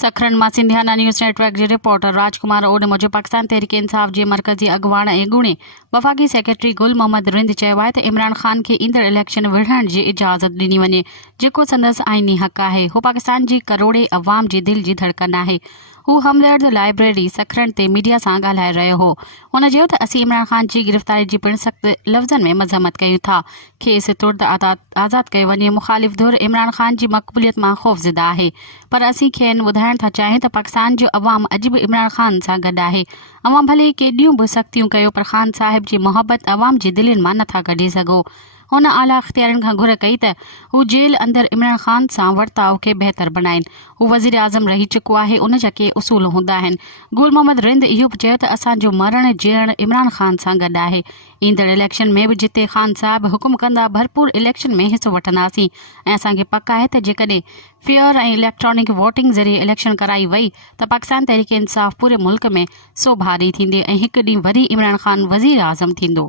सखरन मां सिंधियाना न्यूज़ नेटवर्क जे रिपोर्टर राजकुमार ओड मूजिब पाकिस्तान तहरीक इंसाफ़ जे मरकज़ी अॻुवाण ऐं ॻूणे वफ़ाक़ी सेक्रेटरी गुल मोहम्मद रिंद चयो आहे त इमरान ख़ान खे ईंदड़ इलेक्शन विढ़ण जी इजाज़त ॾिनी वञे, जेको संदसि आइनी हक़ आहे। हू पाकिस्तान जी करोड़े अवाम जी दिलि जी धड़कन आहे। हू हमदर्द लाइब्रेरी सखरन ते मीडिया सां ॻाल्हाए रहियो हो। हुन चयो त असीं इमरान ख़ान जी गिरफ़्तारी जी पिणु सख़्त लफ़्ज़नि में मज़म्मत कयूं था। खेसि तुर्त आज़ादु कयो वञे। मुख़ालिफ़ धुर इमरान ख़ान जी मक़बूलियत मां ख़ौफ़ज़दा आहे, पर असीं खेनि ॿुधाइण था चाहियूं त पाकिस्तान जो अवाम अॼु बि इमरान ख़ान सां गॾु आहे। अवां भले केॾियूं बि सख़्तियूं कयो, पर ख़ान साहिब जी मोहबत अवाम जी दिलनि मां नथा कढी सघो। हुन आला इख़्तियारनि खां घुर कई त हू जेल अंदरि इमरान ख़ान सां वर्ताव खे बहितर बणाइनि। हू वज़ीर आज़म रही चुको आहे, उन जा के उसूल हूंदा आहिनि। गुल मोहम्मद रिंद इहो बि चयो त असांजो मरण जीअण इमरान ख़ान सां गॾु आहे। ईंदड़ इलेक्शन में बि जिते ख़ान साहिब हुकुम कंदा, भरपूर इलेक्शन में हिसो वठंदासीं ऐं असांखे पक आहे त जेकॾहिं फेयर ऐं इलेक्ट्रॉनिक वोटिंग ज़रिए इलेक्शन कराई वई त पाकिस्तान तहरीक इंसाफ़ पूरे मुल्क में सोभारी थींदी ऐं हिकु ॾींहुं वरी इमरान ख़ान वज़ीर आज़म थींदो।